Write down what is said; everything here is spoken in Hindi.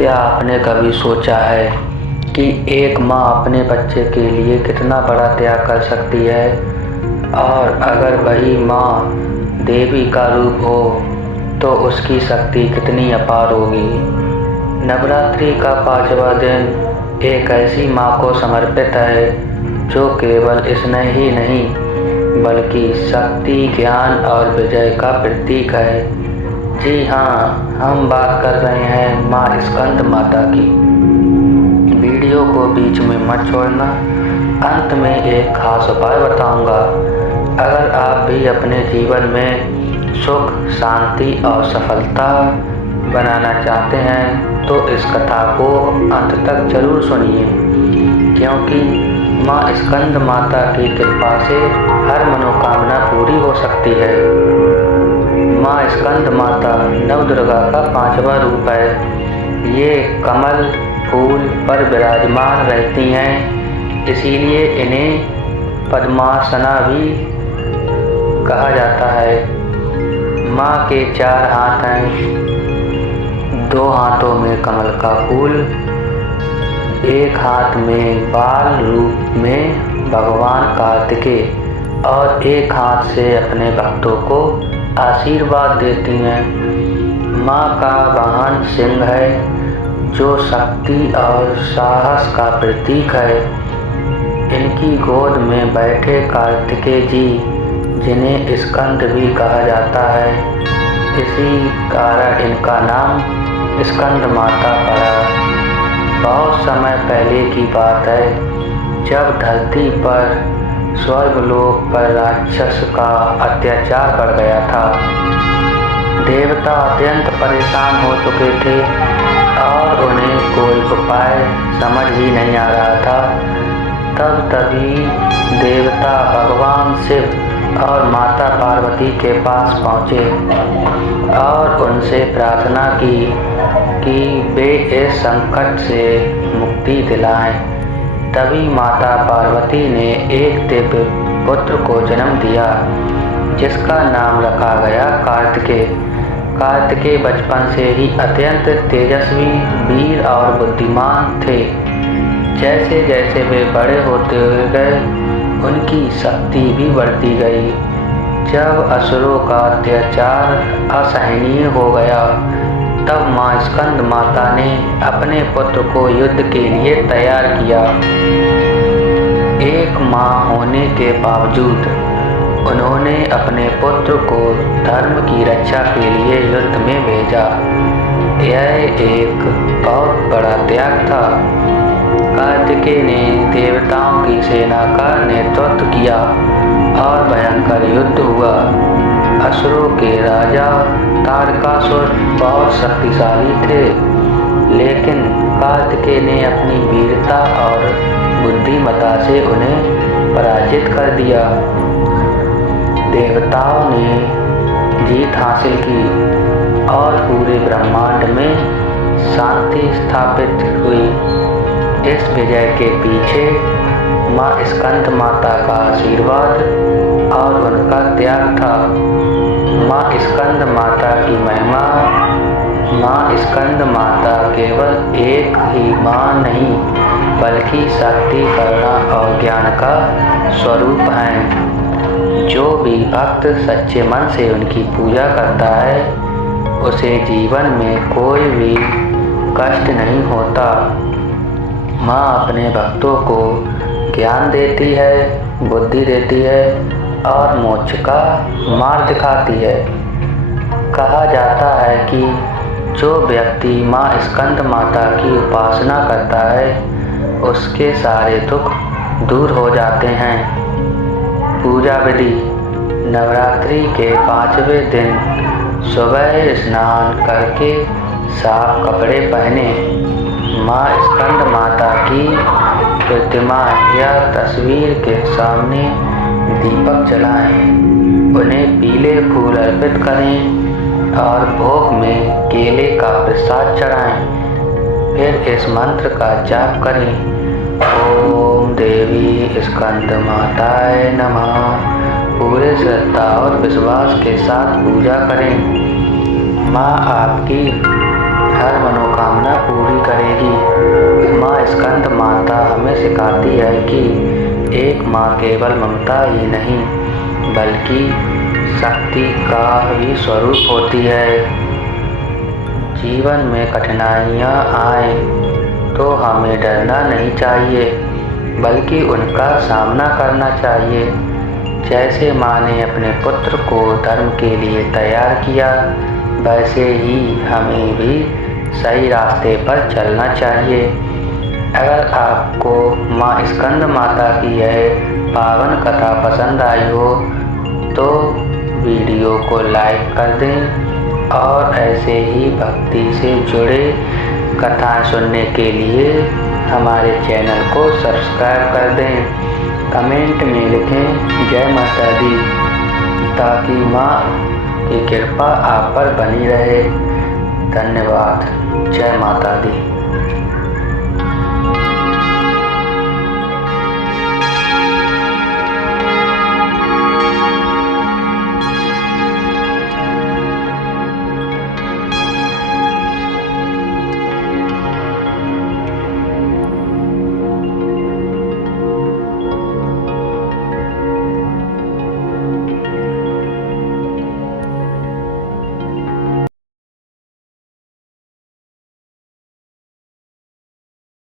क्या आपने कभी सोचा है कि एक माँ अपने बच्चे के लिए कितना बड़ा त्याग कर सकती है? और अगर वही माँ देवी का रूप हो तो उसकी शक्ति कितनी अपार होगी। नवरात्रि का 5वां दिन एक ऐसी माँ को समर्पित है जो केवल स्नेह ही नहीं बल्कि शक्ति, ज्ञान और विजय का प्रतीक है। जी हाँ, हम बात कर रहे हैं माँ स्कंद माता की। वीडियो को बीच में मत छोड़ना, अंत में एक खास उपाय बताऊंगा। अगर आप भी अपने जीवन में सुख, शांति और सफलता बनाना चाहते हैं तो इस कथा को अंत तक जरूर सुनिए, क्योंकि माँ स्कंद माता की कृपा से हर मनोकामना पूरी हो सकती है। माँ स्कंद माता नवदुर्गा का 5वां रूप है। ये कमल फूल पर विराजमान रहती हैं, इसीलिए इन्हें पद्मासना भी कहा जाता है। माँ के 4 हाथ हैं, 2 हाथों में कमल का फूल, 1 हाथ में बाल रूप में भगवान कार्तिकेय और 1 हाथ से अपने भक्तों को आशीर्वाद देती हैं। माँ का वाहन सिंह है जो शक्ति और साहस का प्रतीक है। इनकी गोद में बैठे कार्तिकेय जी, जिन्हें स्कंद भी कहा जाता है, इसी कारण इनका नाम स्कंद माता पड़ा। बहुत समय पहले की बात है, जब धरती पर स्वर्गलोक पर राक्षस का अत्याचार बढ़ गया था। देवता अत्यंत परेशान हो चुके थे और उन्हें कोई उपाय समझ ही नहीं आ रहा था। तभी देवता भगवान शिव और माता पार्वती के पास पहुँचे और उनसे प्रार्थना की कि वे इस संकट से मुक्ति दिलाएं। तभी माता पार्वती ने एक दिव्य पुत्र को जन्म दिया, जिसका नाम रखा गया कार्तिकेय। कार्तिकेय बचपन से ही अत्यंत तेजस्वी, वीर और बुद्धिमान थे। जैसे जैसे वे बड़े होते गए, उनकी शक्ति भी बढ़ती गई। जब असुरों का अत्याचार असहनीय हो गया, तब माँ स्कंद माता ने अपने पुत्र को युद्ध के लिए तैयार किया। एक माँ होने के बावजूद उन्होंने अपने पुत्र को धर्म की रक्षा के लिए युद्ध में भेजा। यह एक बहुत बड़ा त्याग था। कार्तिकेय ने देवताओं की सेना का नेतृत्व किया और भयंकर युद्ध हुआ। असुरों के राजा तारकासुर बहुत शक्तिशाली थे, लेकिन कार्तिकेय ने अपनी वीरता और बुद्धिमत्ता से उन्हें पराजित कर दिया। देवताओं ने जीत हासिल की और पूरे ब्रह्मांड में शांति स्थापित हुई। इस विजय के पीछे माँ स्कंद माता का आशीर्वाद और उनका त्याग था। माँ स्कंद माता की महिमा। माँ स्कंद माता केवल एक ही माँ नहीं बल्कि शक्ति, करुणा और ज्ञान का स्वरूप हैं। जो भी भक्त सच्चे मन से उनकी पूजा करता है, उसे जीवन में कोई भी कष्ट नहीं होता। माँ अपने भक्तों को ज्ञान देती है, बुद्धि देती है और मोक्ष का मार्ग दिखाती है। कहा जाता है कि जो व्यक्ति माँ स्कंद माता की उपासना करता है, उसके सारे दुख दूर हो जाते हैं। पूजा विधि। नवरात्रि के 5वें दिन सुबह स्नान करके साफ कपड़े पहने माँ स्कंद माता की प्रतिमा या तस्वीर के सामने दीपक जलाएं, उन्हें पीले फूल अर्पित करें और भोग में केले का प्रसाद चढ़ाएं। फिर इस मंत्र का जाप करें, ओम देवी स्कंद माताय नमः। पूरे श्रद्धा और विश्वास के साथ पूजा करें। माँ आपकी हर मनोकामना पूरी करेगी। माँ स्कंद माता हमें सिखाती है कि एक माँ केवल ममता ही नहीं बल्कि शक्ति का भी स्वरूप होती है। जीवन में कठिनाइयाँ आए तो हमें डरना नहीं चाहिए बल्कि उनका सामना करना चाहिए। जैसे माँ ने अपने पुत्र को धर्म के लिए तैयार किया, वैसे ही हमें भी सही रास्ते पर चलना चाहिए। अगर आपको माँ स्कंद माता की यह पावन कथा पसंद आई हो तो वीडियो को लाइक कर दें और ऐसे ही भक्ति से जुड़े कथाएं सुनने के लिए हमारे चैनल को सब्सक्राइब कर दें। कमेंट में लिखें जय माता दी, ताकि माँ की कृपा आप पर बनी रहे। धन्यवाद। जय माता दी।